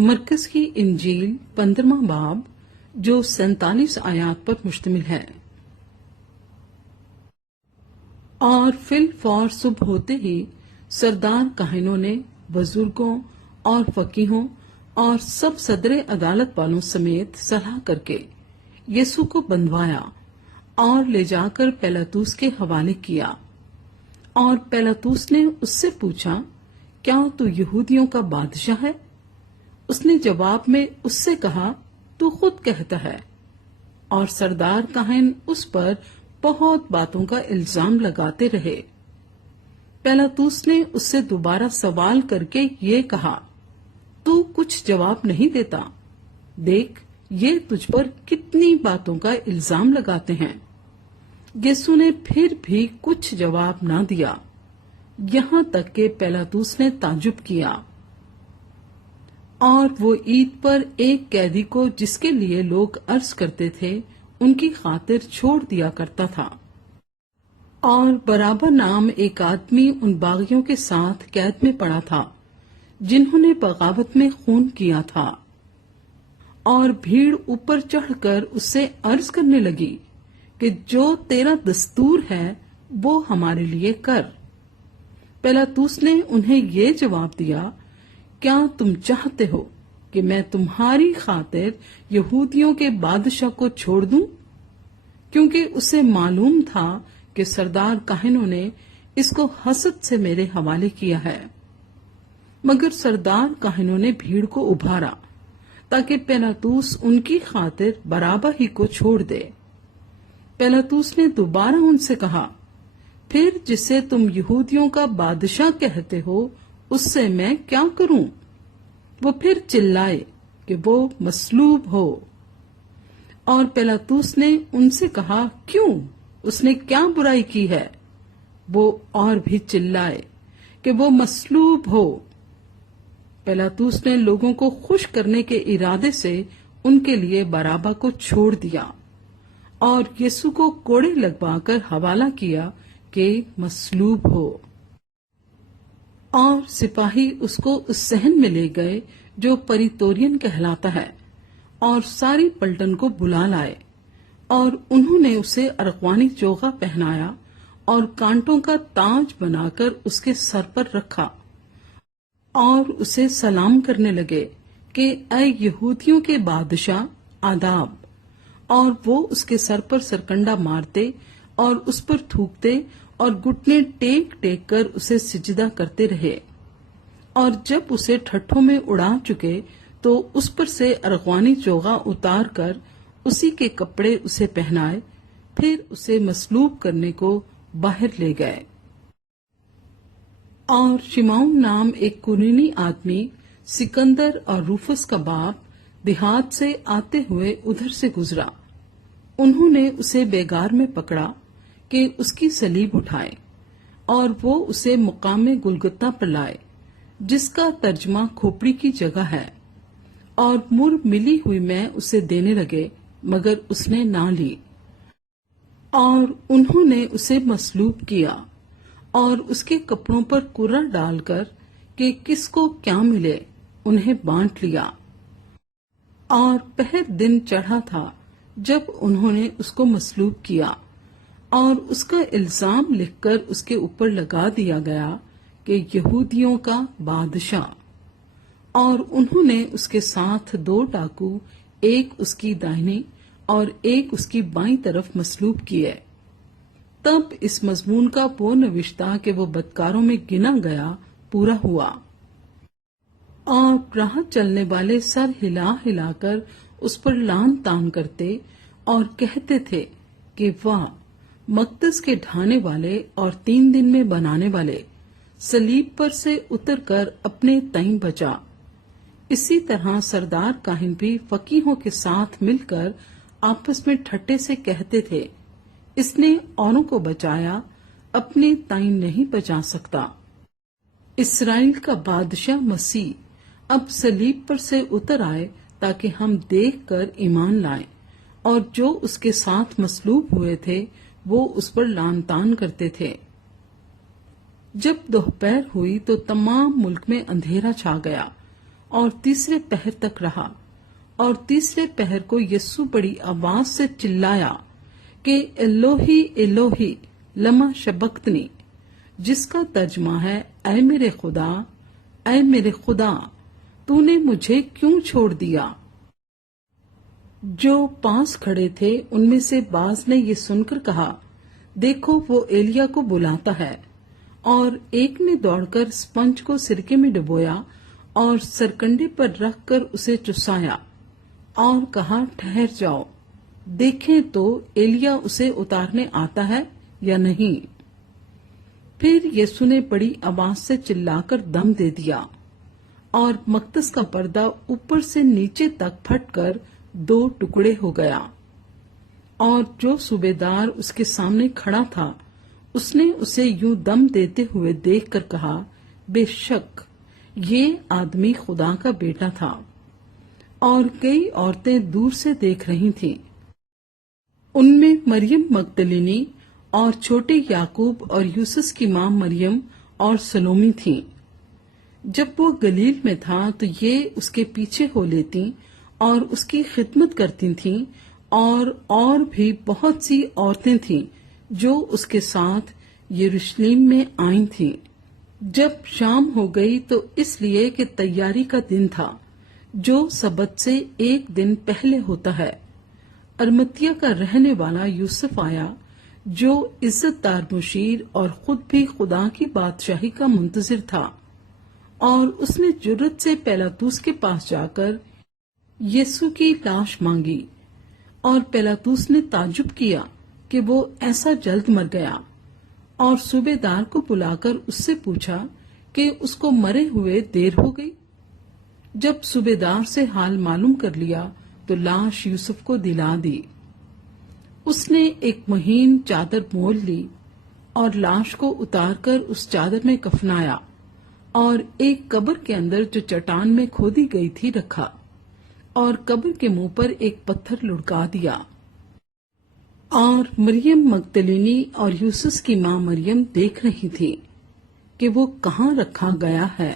مرکز کی انجیل 15واں باب جو 47 آیات پر مشتمل ہے۔ اور فی الفور صبح ہوتے ہی سردار کاہنوں نے بزرگوں اور فقیہوں اور سب صدر عدالت والوں سمیت صلاح کر کے یسوع کو بندھوایا اور لے جا کر پیلاطوس کے حوالے کیا۔ اور پیلاطوس نے اس سے پوچھا، کیا تو یہودیوں کا بادشاہ ہے؟ اس نے جواب میں اس سے کہا، تو خود کہتا ہے۔ اور سردار کاہن اس پر بہت باتوں کا الزام لگاتے رہے۔ پیلاطوس نے اس سے دوبارہ سوال کر کے یہ کہا، تو کچھ جواب نہیں دیتا؟ دیکھ، یہ تجھ پر کتنی باتوں کا الزام لگاتے ہیں۔ یسوع نے پھر بھی کچھ جواب نہ دیا، یہاں تک کہ پیلاطوس نے تعجب کیا۔ اور وہ عید پر ایک قیدی کو جس کے لیے لوگ عرض کرتے تھے ان کی خاطر چھوڑ دیا کرتا تھا۔ اور برابا نام ایک آدمی ان باغیوں کے ساتھ قید میں پڑا تھا جنہوں نے بغاوت میں خون کیا تھا۔ اور بھیڑ اوپر چڑھ کر اس سے عرض کرنے لگی کہ جو تیرا دستور ہے وہ ہمارے لیے کر۔ پیلاطوس نے انہیں یہ جواب دیا، کیا تم چاہتے ہو کہ میں تمہاری خاطر یہودیوں کے بادشاہ کو چھوڑ دوں؟ کیونکہ اسے معلوم تھا کہ سردار کاہنوں نے اس کو حسد سے میرے حوالے کیا ہے۔ مگر سردار کاہنوں نے بھیڑ کو ابھارا تاکہ پیلاطوس ان کی خاطر برابا ہی کو چھوڑ دے۔ پیلاطوس نے دوبارہ ان سے کہا، پھر جسے تم یہودیوں کا بادشاہ کہتے ہو اس سے میں کیا کروں؟ وہ پھر چلائے کہ وہ مصلوب ہو۔ اور پیلاطوس نے ان سے کہا، کیوں؟ اس نے کیا برائی کی ہے؟ وہ اور بھی چلائے کہ وہ مصلوب ہو۔ پیلاطوس نے لوگوں کو خوش کرنے کے ارادے سے ان کے لیے برابا کو چھوڑ دیا اور یسوع کو کوڑے لگوا کر حوالہ کیا کہ مصلوب ہو۔ اور سپاہی اس کو اس صحن میں لے گئے جو پریتورین کہلاتا ہے، اور ساری پلٹن کو بلا لائے، اور انہوں نے اسے ارغوانی چوغا پہنایا اور کانٹوں کا تاج بنا کر اس کے سر پر رکھا، اور اسے سلام کرنے لگے کہ اے یہودیوں کے بادشاہ، آداب۔ اور وہ اس کے سر پر سرکنڈا مارتے اور اس پر تھوکتے اور گھٹنے ٹیک ٹیک کر اسے سجدہ کرتے رہے۔ اور جب اسے ٹھٹھوں میں اڑا چکے تو اس پر سے ارغوانی چوغا اتار کر اسی کے کپڑے اسے پہنائے، پھر اسے مصلوب کرنے کو باہر لے گئے۔ اور شمعون نام ایک قرینی آدمی، سکندر اور روفس کا باپ، دیہات سے آتے ہوئے ادھر سے گزرا۔ انہوں نے اسے بیگار میں پکڑا کہ اس کی صلیب اٹھائے، اور وہ اسے مقام گلگتہ پر لائے، جس کا ترجمہ کھوپڑی کی جگہ ہے۔ اور مر ملی ہوئی میں اسے دینے لگے، مگر اس نے نہ لی۔ اور انہوں نے اسے مصلوب کیا اور اس کے کپڑوں پر کرہ ڈال کر کہ کس کو کیا ملے انہیں بانٹ لیا۔ اور پہر دن چڑھا تھا جب انہوں نے اس کو مصلوب کیا، اور اس کا الزام لکھ کر اس کے اوپر لگا دیا گیا کہ یہودیوں کا بادشاہ۔ اور انہوں نے اس کے ساتھ 2 ڈاکو، ایک اس کی دائنی اور ایک اس کی بائیں طرف مصلوب کیے۔ تب اس مضمون کا وہ نوشتہ کہ وہ بدکاروں میں گنا گیا پورا ہوا۔ اور راہ چلنے والے سر ہلا ہلا کر اس پر لان تان کرتے اور کہتے تھے کہ واہ، مقدس کے ڈھانے والے اور 3 دن میں بنانے والے، صلیب پر سے اتر کر اپنے تئیں بچا۔ اسی طرح سردار کاہن بھی فقیہوں کے ساتھ مل کر آپس میں ٹھٹے سے کہتے تھے، اس نے اوروں کو بچایا، اپنے تئیں نہیں بچا سکتا۔ اسرائیل کا بادشاہ مسیح اب صلیب پر سے اتر آئے تاکہ ہم دیکھ کر ایمان لائیں، اور جو اس کے ساتھ مصلوب ہوئے تھے وہ اس پر لان تان کرتے تھے۔ جب دوپہر ہوئی تو تمام ملک میں اندھیرا چھا گیا، اور تیسرے پہر تک رہا، اور تیسرے پہر کو یسوع بڑی آواز سے چلایا کہ الوہی الوہی لما شبقتنی، جس کا ترجمہ ہے اے میرے خدا، اے میرے خدا، تو نے مجھے کیوں چھوڑ دیا؟ جو پاس کھڑے تھے ان میں سے بعض نے یہ سن کر کہا، دیکھو وہ ایلیا کو بلاتا ہے۔ اور ایک نے دوڑ کر اسپنج کو سرکے میں ڈبویا اور سرکنڈے پر رکھ کر اسے چسایا اور کہا، ٹھہر جاؤ، دیکھیں تو ایلیا اسے اتارنے آتا ہے یا نہیں۔ پھر یسوع نے بڑی آواز سے چلا کر دم دے دیا، اور مقدس کا پردہ اوپر سے نیچے تک پھٹ کر 2 ٹکڑے ہو گیا۔ اور جو صوبیدار اس کے سامنے کھڑا تھا، اس نے اسے یوں دم دیتے ہوئے دیکھ کر کہا، بے شک یہ آدمی خدا کا بیٹا تھا۔ اور کئی عورتیں دور سے دیکھ رہی تھیں، ان میں مریم مگدلینی اور چھوٹے یعقوب اور یوسس کی ماں مریم اور سلومی تھیں۔ جب وہ گلیل میں تھا تو یہ اس کے پیچھے ہو لیتی اور اس کی خدمت کرتی تھیں، اور بھی بہت سی عورتیں تھیں جو اس کے ساتھ یروشلم میں آئی تھیں۔ جب شام ہو گئی تو اس لیے کہ تیاری کا دن تھا جو سبت سے ایک دن پہلے ہوتا ہے، ارمتیا کا رہنے والا یوسف آیا، جو عزت دار مشیر اور خود بھی خدا کی بادشاہی کا منتظر تھا، اور اس نے جرت سے پیلاطوس کے پاس جا کر یسوع کی لاش مانگی، اور پیلاطوس نے تعجب کیا کہ وہ ایسا جلد مر گیا، اور صوبیدار کو بلا کر اس سے پوچھا کہ اس کو مرے ہوئے دیر ہو گئی۔ جب صوبیدار سے حال معلوم کر لیا تو لاش یوسف کو دلا دی۔ اس نے ایک مہین چادر مول لی اور لاش کو اتار کر اس چادر میں کفنایا، اور ایک قبر کے اندر جو چٹان میں کھودی گئی تھی رکھا، اور قبر کے منہ پر ایک پتھر لڑکا دیا۔ اور مریم مگدلینی اور یوسس کی ماں مریم دیکھ رہی تھی کہ وہ کہاں رکھا گیا ہے۔